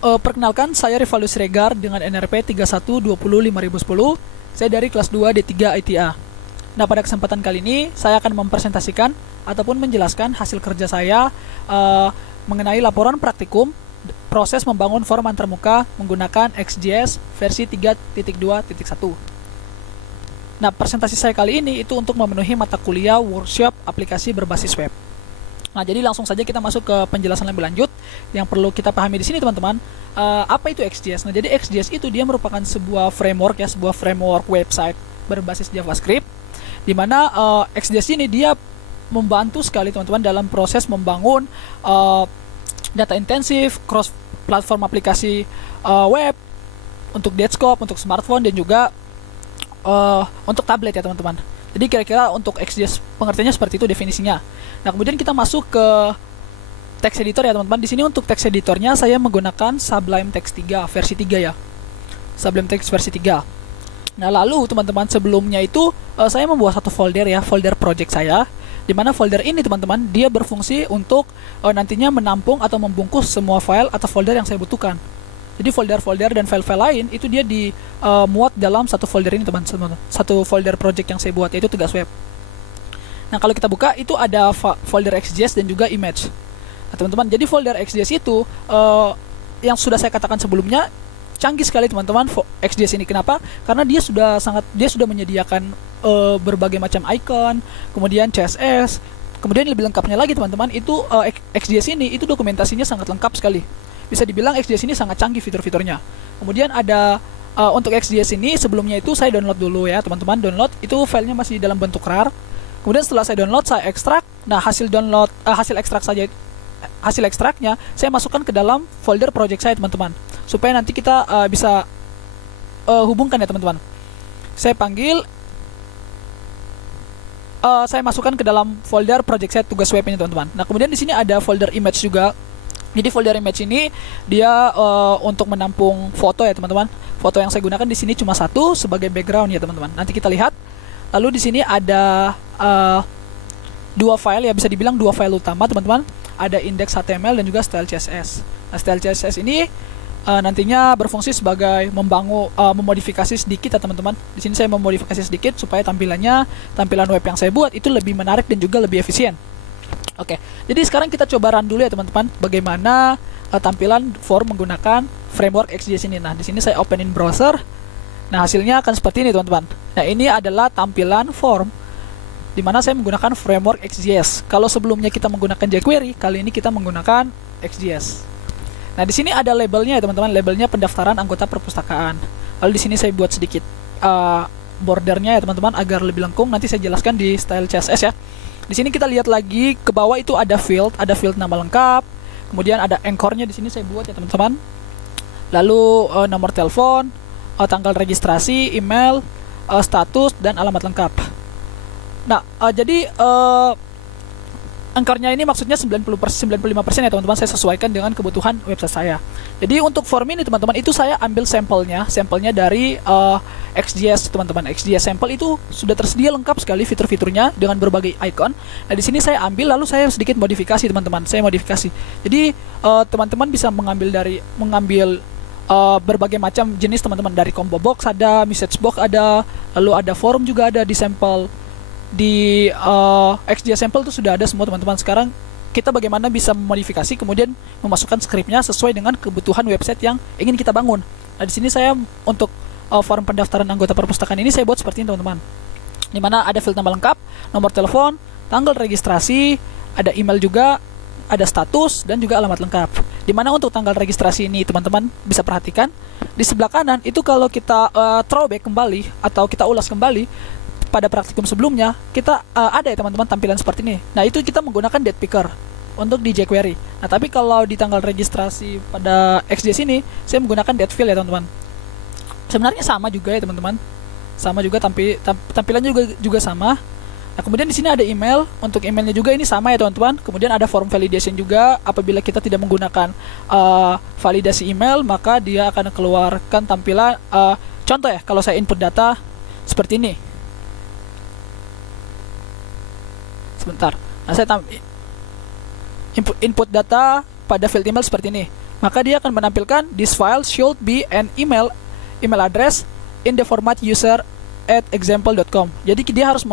Perkenalkan, saya Rivaldo Siregar dengan NRP 31205010. Saya dari kelas 2 D3 ITA. Nah, pada kesempatan kali ini saya akan mempresentasikan ataupun menjelaskan hasil kerja saya mengenai laporan praktikum proses membangun form antarmuka menggunakan XJS versi 3.2.1. Nah, presentasi saya kali ini itu untuk memenuhi mata kuliah workshop aplikasi berbasis web. Nah, jadi langsung saja kita masuk ke penjelasan lebih lanjut. Yang perlu kita pahami di sini, teman-teman, apa itu XJS? Nah, jadi XJS itu dia merupakan sebuah framework ya, sebuah framework website berbasis JavaScript, di mana XJS ini dia membantu sekali teman-teman dalam proses membangun data intensif, cross platform aplikasi web untuk desktop, untuk smartphone, dan juga untuk tablet ya teman-teman. Jadi kira-kira untuk XJS pengertiannya seperti itu definisinya. Nah, kemudian kita masuk ke text editor ya teman-teman. Di sini untuk text editornya saya menggunakan Sublime Text 3 versi 3 ya. Sublime Text versi 3. Nah, lalu teman-teman sebelumnya itu saya membuat satu folder ya, folder project saya. Di mana folder ini teman-teman dia berfungsi untuk nantinya menampung atau membungkus semua file atau folder yang saya butuhkan. Jadi folder-folder dan file-file lain itu dia dimuat dalam satu folder ini teman-teman. Satu folder project yang saya buat yaitu tugas web. Nah, kalau kita buka itu ada folder XJS dan juga image. Nah, teman-teman, jadi folder XJS itu yang sudah saya katakan sebelumnya canggih sekali teman-teman XJS ini. Kenapa? Karena dia sudah menyediakan berbagai macam icon, kemudian CSS, kemudian lebih lengkapnya lagi teman-teman itu XJS ini itu dokumentasinya sangat lengkap sekali. Bisa dibilang XJS ini sangat canggih fitur-fiturnya. Kemudian ada untuk XJS ini sebelumnya itu saya download dulu ya teman-teman. Download itu filenya masih dalam bentuk RAR. Kemudian setelah saya download, saya ekstrak. Nah, hasil ekstraknya saya masukkan ke dalam folder project saya teman-teman, supaya nanti kita bisa hubungkan ya teman-teman. Saya panggil, saya masukkan ke dalam folder project saya tugas web ini teman-teman. Nah, kemudian di sini ada folder image juga. Jadi folder image ini dia untuk menampung foto ya teman-teman. Foto yang saya gunakan di sini cuma satu sebagai background ya teman-teman. Nanti kita lihat. Lalu di sini ada dua file ya, bisa dibilang dua file utama teman-teman. Ada index.html dan juga style CSS. Nah, style CSS ini nantinya berfungsi sebagai memodifikasi sedikit ya teman-teman. Di sini saya memodifikasi sedikit supaya tampilan web yang saya buat itu lebih menarik dan juga lebih efisien. Oke, jadi sekarang kita coba run dulu ya teman-teman, bagaimana tampilan form menggunakan framework XJS ini. Nah, di sini saya open in browser. Nah, hasilnya akan seperti ini teman-teman. Nah, ini adalah tampilan form di mana saya menggunakan framework XJS. Kalau sebelumnya kita menggunakan jQuery, kali ini kita menggunakan XJS. Nah, di sini ada labelnya ya teman-teman, labelnya pendaftaran anggota perpustakaan. Lalu di sini saya buat sedikit bordernya ya teman-teman agar lebih lengkung. Nanti saya jelaskan di style CSS ya. Di sini kita lihat lagi ke bawah itu ada field nama lengkap. Kemudian ada anchornya di sini saya buat ya teman-teman. Lalu nomor telepon, tanggal registrasi, email, status, dan alamat lengkap. Nah, jadi angkarnya ini maksudnya 95% ya teman-teman, saya sesuaikan dengan kebutuhan website saya. Jadi untuk form ini teman-teman itu saya ambil sampelnya dari XJS teman-teman. XJS sampel itu sudah tersedia lengkap sekali fitur-fiturnya dengan berbagai icon. Nah, di sini saya ambil lalu saya sedikit modifikasi teman-teman. Saya modifikasi. Jadi teman-teman bisa mengambil berbagai macam jenis teman-teman, dari combo box ada, message box ada, lalu ada form juga ada di sampel. Di XJS sampel itu sudah ada semua teman-teman. Sekarang kita bagaimana bisa memodifikasi kemudian memasukkan scriptnya sesuai dengan kebutuhan website yang ingin kita bangun. Nah, di sini saya untuk form pendaftaran anggota perpustakaan ini saya buat seperti ini teman-teman, di mana ada field nama lengkap, nomor telepon, tanggal registrasi, ada email juga, ada status, dan juga alamat lengkap. Dimana untuk tanggal registrasi ini teman-teman bisa perhatikan di sebelah kanan itu kalau kita throwback kembali atau kita ulas kembali pada praktikum sebelumnya kita ada ya teman-teman tampilan seperti ini. Nah, itu kita menggunakan date picker untuk di jQuery. Nah, tapi kalau di tanggal registrasi pada XJS ini saya menggunakan date field ya teman-teman. Sebenarnya sama juga ya teman-teman. Sama juga tampilannya juga sama. Nah, kemudian di sini ada email. Untuk emailnya juga ini sama ya teman-teman. Kemudian ada form validation juga. Apabila kita tidak menggunakan validasi email, maka dia akan keluarkan tampilan contoh ya, kalau saya input data seperti ini. Sebentar. Nah, saya input data pada field email seperti ini. maka dia akan menampilkan this file should be an email address in the format user at example.com. Jadi dia harus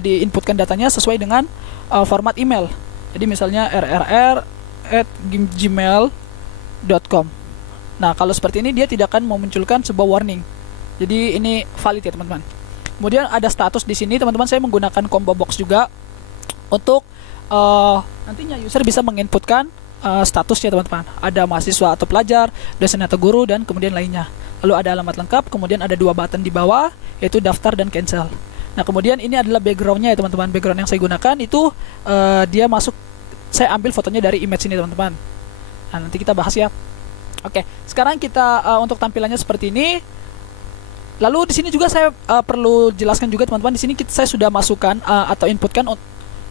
diinputkan datanya sesuai dengan format email. Jadi misalnya rrr@gmail.com. Nah, kalau seperti ini dia tidak akan memunculkan sebuah warning. Jadi ini valid ya teman-teman. Kemudian ada status di sini teman-teman, saya menggunakan combo box juga untuk nantinya user bisa menginputkan statusnya teman-teman. Ada mahasiswa atau pelajar, dosen atau guru, dan kemudian lainnya. Lalu ada alamat lengkap, kemudian ada dua button di bawah, yaitu daftar dan cancel. Nah, kemudian ini adalah backgroundnya ya teman-teman. Background yang saya gunakan itu dia masuk, saya ambil fotonya dari image ini teman-teman. Nah, nanti kita bahas ya. Oke, sekarang kita untuk tampilannya seperti ini. Lalu di sini juga saya perlu jelaskan juga teman-teman. Di sini saya sudah masukkan atau inputkan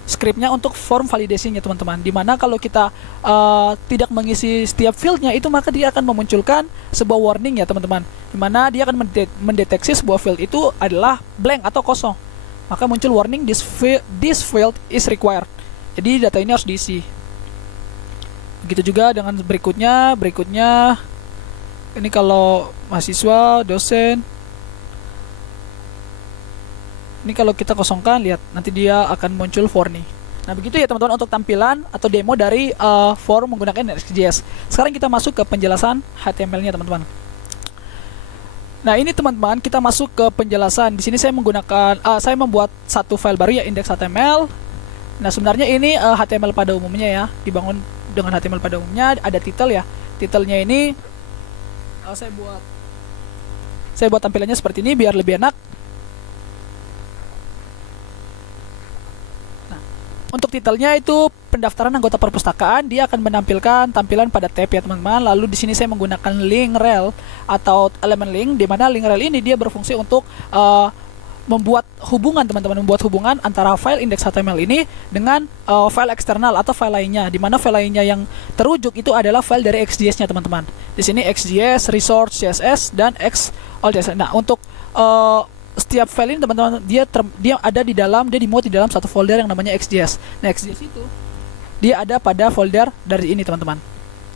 scriptnya untuk form validasinya teman-teman. Dimana kalau kita tidak mengisi setiap fieldnya itu, maka dia akan memunculkan sebuah warning ya teman-teman. Dimana dia akan mendeteksi sebuah field itu adalah blank atau kosong. Maka muncul warning this field is required. Jadi data ini harus diisi. Begitu juga dengan berikutnya ini kalau mahasiswa, dosen. Ini kalau kita kosongkan, lihat nanti dia akan muncul warning. Nah, begitu ya teman-teman untuk tampilan atau demo dari form menggunakan Next.js. Sekarang kita masuk ke penjelasan HTML-nya teman-teman. Nah, ini teman-teman kita masuk ke penjelasan. Di sini saya menggunakan saya membuat satu file baru ya, index.html. Nah, sebenarnya ini HTML pada umumnya ya, dibangun dengan HTML pada umumnya. Ada title ya. Titelnya ini saya buat tampilannya seperti ini biar lebih enak. Nah, untuk titelnya itu pendaftaran anggota perpustakaan, dia akan menampilkan tampilan pada tab ya teman-teman. Lalu di sini saya menggunakan link rel atau elemen link, di mana link rel ini dia berfungsi untuk membuat hubungan teman-teman, antara file index.html ini dengan file eksternal atau file lainnya, di mana file lainnya yang terujuk itu adalah file dari XJS-nya teman-teman. Di sini XJS, resource CSS, dan all.js. Nah, untuk setiap file ini teman-teman dia dimuat di dalam satu folder yang namanya XJS. Nah, XJS itu dia ada pada folder dari ini teman-teman.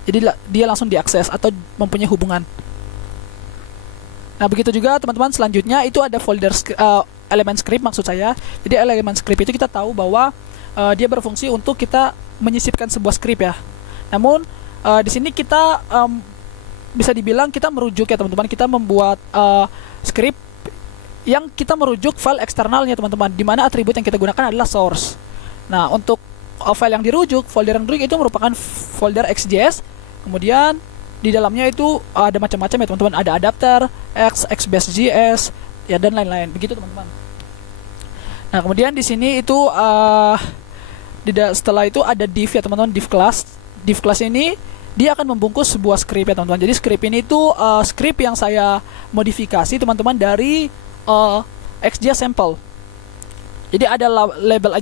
Jadi dia langsung diakses atau mempunyai hubungan. Nah, begitu juga teman-teman, selanjutnya itu ada folder elemen script maksud saya. Jadi elemen script itu kita tahu bahwa dia berfungsi untuk kita menyisipkan sebuah script ya. Namun di sini kita bisa dibilang kita merujuk ya teman-teman. Kita membuat script yang kita merujuk file eksternalnya teman-teman, di mana atribut yang kita gunakan adalah source. Nah, untuk file yang dirujuk, folder yang dirujuk itu merupakan folder XJS. Kemudian di dalamnya itu ada macam-macam ya teman-teman, ada adapter, xbase.js, ya dan lain-lain. Begitu teman-teman. Nah, kemudian di sini itu setelah itu ada div ya teman-teman, div class. Div class ini dia akan membungkus sebuah script ya teman-teman. Jadi script ini itu script yang saya modifikasi teman-teman dari XJS sample. Jadi ada label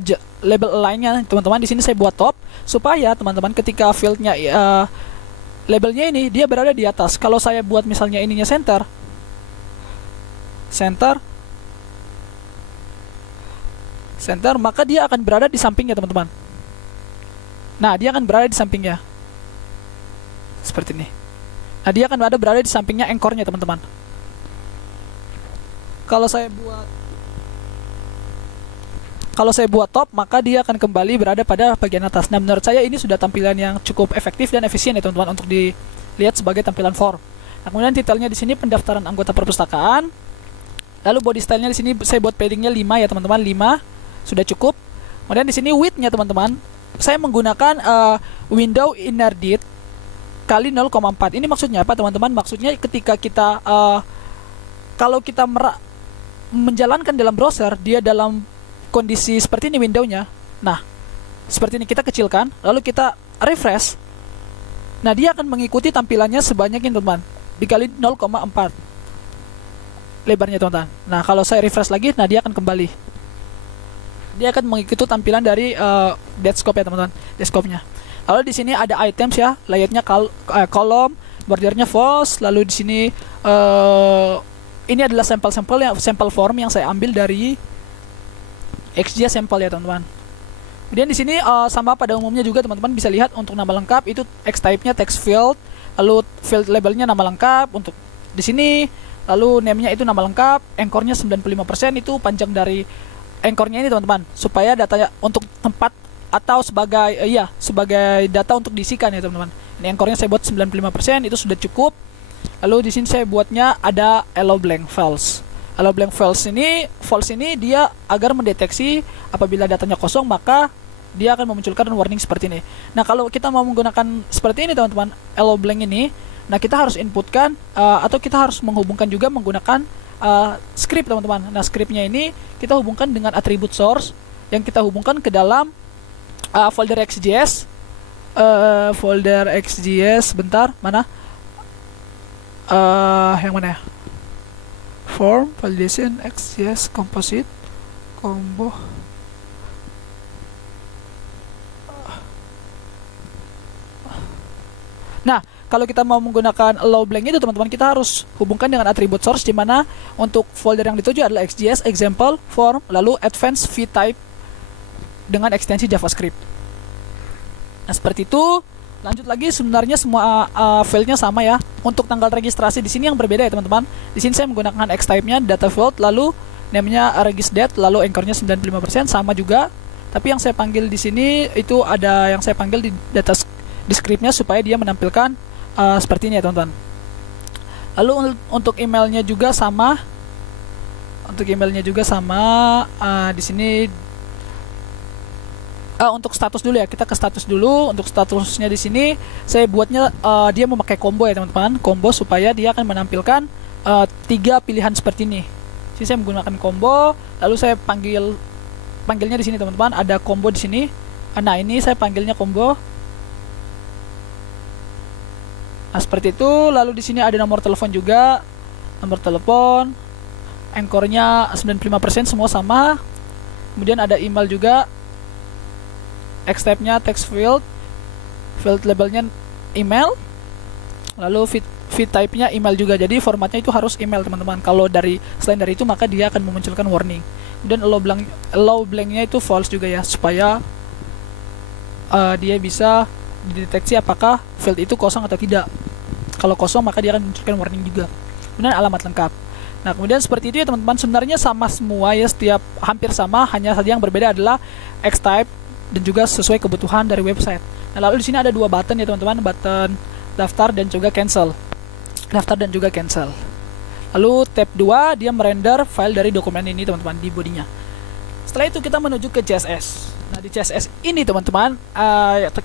align-nya teman-teman. Di sini saya buat top supaya teman-teman ketika fieldnya labelnya ini dia berada di atas. Kalau saya buat misalnya ininya center, maka dia akan berada di sampingnya teman-teman. Nah, dia akan berada di sampingnya seperti ini. Nah, dia akan berada di sampingnya anchor-nya teman-teman. Kalau saya buat top, maka dia akan kembali berada pada bagian atas. Nah, menurut saya ini sudah tampilan yang cukup efektif dan efisien ya teman-teman untuk dilihat sebagai tampilan form. Nah, kemudian titelnya di sini pendaftaran anggota perpustakaan. Lalu body style-nya di sini saya buat padding-nya 5 ya teman-teman, 5 sudah cukup. Kemudian di sini width-nya teman-teman, saya menggunakan window inner div kali 0,4. Ini maksudnya apa teman-teman? Maksudnya ketika kita kalau kita menjalankan dalam browser, dia dalam kondisi seperti ini windownya. Nah, seperti ini kita kecilkan, lalu kita refresh. Nah, dia akan mengikuti tampilannya sebanyak ini teman-teman, dikali 0,4 lebarnya teman-teman. Nah, kalau saya refresh lagi, nah dia akan kembali. Dia akan mengikuti tampilan dari desktop ya teman-teman, desktopnya. Lalu di sini ada items ya, layoutnya kolom, bordernya false. Lalu di sini ini adalah sampel form yang saya ambil dari XJS sample ya teman-teman. Kemudian di sini sama pada umumnya juga teman-teman bisa lihat untuk nama lengkap itu X type-nya text field, lalu field labelnya nama lengkap untuk di sini, lalu name-nya itu nama lengkap, anchor-nya 95% itu panjang dari anchor-nya ini teman-teman, supaya datanya untuk tempat atau sebagai sebagai data untuk diisikan ya teman-teman. Ini anchor-nya saya buat 95% itu sudah cukup. Lalu di sini saya buatnya ada allow blank false. Allow blank false ini dia agar mendeteksi apabila datanya kosong maka dia akan memunculkan warning seperti ini. Nah, kalau kita mau menggunakan seperti ini teman-teman, allow blank ini, nah kita harus inputkan atau kita harus menghubungkan juga menggunakan script teman-teman. Nah, scriptnya ini kita hubungkan dengan atribut source yang kita hubungkan ke dalam folder XJS. Folder XJS, bentar, mana? Yang mana ya? Form, validation, XJS, composite, combo. Nah, kalau kita mau menggunakan allow blank itu teman-teman, kita harus hubungkan dengan atribut source, di mana untuk folder yang dituju adalah XJS, example, form, lalu advanced vtype dengan ekstensi JavaScript. Nah, seperti itu. Lanjut lagi, sebenarnya semua filenya sama ya. Untuk tanggal registrasi di sini yang berbeda ya teman-teman. Di sini saya menggunakan X type-nya data field, lalu name-nya regisdate, lalu anchor-nya 95% sama juga. Tapi yang saya panggil di sini itu ada yang saya panggil di data di script-nya supaya dia menampilkan seperti ini ya teman-teman. Lalu untuk emailnya juga sama. Untuk emailnya juga sama. Di sini untuk status dulu ya, kita ke status dulu. Untuk statusnya di sini saya buatnya dia memakai combo ya teman-teman, combo supaya dia akan menampilkan 3 pilihan seperti ini. Jadi saya menggunakan combo, lalu saya panggilnya di sini teman-teman, ada combo di sini. Nah, ini saya panggilnya combo. Nah, seperti itu. Lalu di sini ada nomor telepon juga, nomor telepon, anchor-nya 95% semua sama. Kemudian ada email juga. X type-nya text field, field labelnya email, lalu feed type-nya email juga. Jadi formatnya itu harus email teman-teman. Kalau selain dari itu maka dia akan memunculkan warning. Kemudian allow blank-nya itu false juga ya, supaya dia bisa dideteksi apakah field itu kosong atau tidak. Kalau kosong maka dia akan memunculkan warning juga. Kemudian alamat lengkap. Nah, kemudian seperti itu ya teman-teman. Sebenarnya sama semua ya, hampir sama, hanya saja yang berbeda adalah X type dan juga sesuai kebutuhan dari website. Nah, lalu di sini ada 2 button ya teman-teman, button daftar dan juga cancel. Daftar dan juga cancel. Lalu tab 2 dia merender file dari dokumen ini teman-teman di bodinya. Setelah itu kita menuju ke CSS. Nah, di CSS ini teman-teman,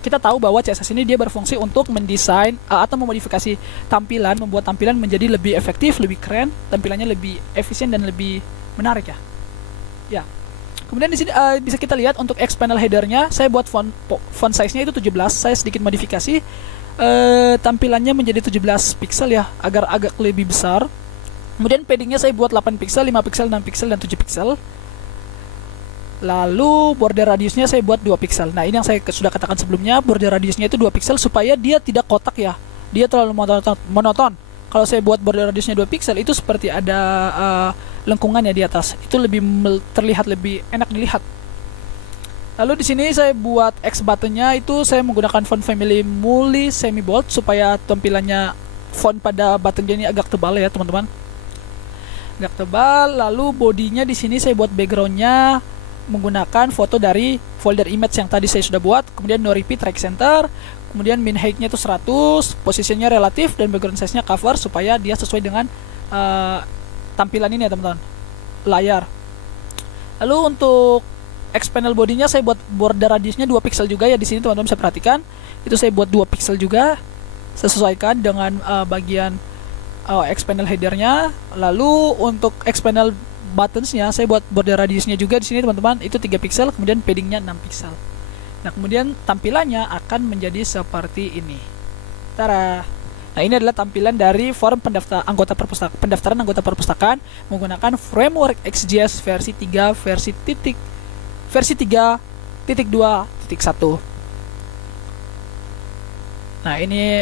kita tahu bahwa CSS ini dia berfungsi untuk mendesain atau memodifikasi tampilan, membuat tampilan menjadi lebih efektif, lebih keren, tampilannya lebih efisien dan lebih menarik ya. Ya. Kemudian di sini bisa kita lihat untuk Xpanel header-nya, saya buat font size-nya itu 17, saya sedikit modifikasi tampilannya menjadi 17 pixel ya, agar agak lebih besar. Kemudian padding-nya saya buat 8 pixel, 5 pixel, 6 pixel, dan 7 pixel. Lalu border radiusnya saya buat 2 pixel. Nah, ini yang saya sudah katakan sebelumnya, border radiusnya itu 2 pixel supaya dia tidak kotak ya, dia terlalu monoton. Kalau saya buat border radiusnya 2 pixel, itu seperti ada lengkungannya di atas. Itu lebih terlihat lebih enak dilihat. Lalu di sini saya buat X button-nya itu saya menggunakan font family Mulli semi bold supaya tampilannya font pada button-nya ini agak tebal ya, teman-teman. Agak tebal. Lalu bodinya di sini saya buat background-nya menggunakan foto dari folder image yang tadi saya sudah buat. Kemudian no repeat, right center. Kemudian min height-nya itu 100, posisinya relatif, dan background size-nya cover supaya dia sesuai dengan tampilan ini ya teman-teman, layar. Lalu untuk Xpanel bodinya saya buat border radiusnya 2 pixel juga ya, di sini teman-teman bisa perhatikan. Itu saya buat 2 pixel juga, sesuaikan dengan bagian Xpanel header-nya. Lalu untuk Xpanel buttons-nya saya buat border radiusnya juga di sini teman-teman, itu 3 pixel, kemudian padding-nya 6 pixel. Nah, kemudian tampilannya akan menjadi seperti ini. Tara. Nah, ini adalah tampilan dari form pendaftaran anggota perpustakaan menggunakan framework XJS versi 3 versi 3.2.1. Nah, ini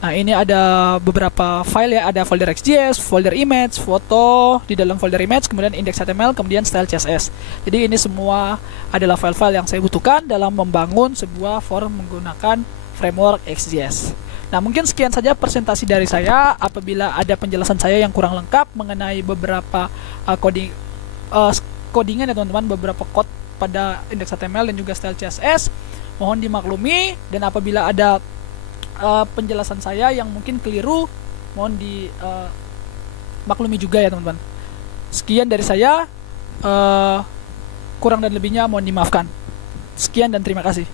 Nah, ini ada beberapa file ya, ada folder XJS, folder image, foto di dalam folder image, kemudian index.html, kemudian style CSS. Jadi ini semua adalah file-file yang saya butuhkan dalam membangun sebuah form menggunakan framework XJS. Nah, mungkin sekian saja presentasi dari saya. Apabila ada penjelasan saya yang kurang lengkap mengenai beberapa codingan ya teman-teman, beberapa code pada index.html dan juga style CSS, mohon dimaklumi. Dan apabila ada penjelasan saya yang mungkin keliru, mohon dimaklumi juga ya teman-teman. Sekian dari saya, kurang dan lebihnya mohon dimaafkan. Sekian dan terima kasih.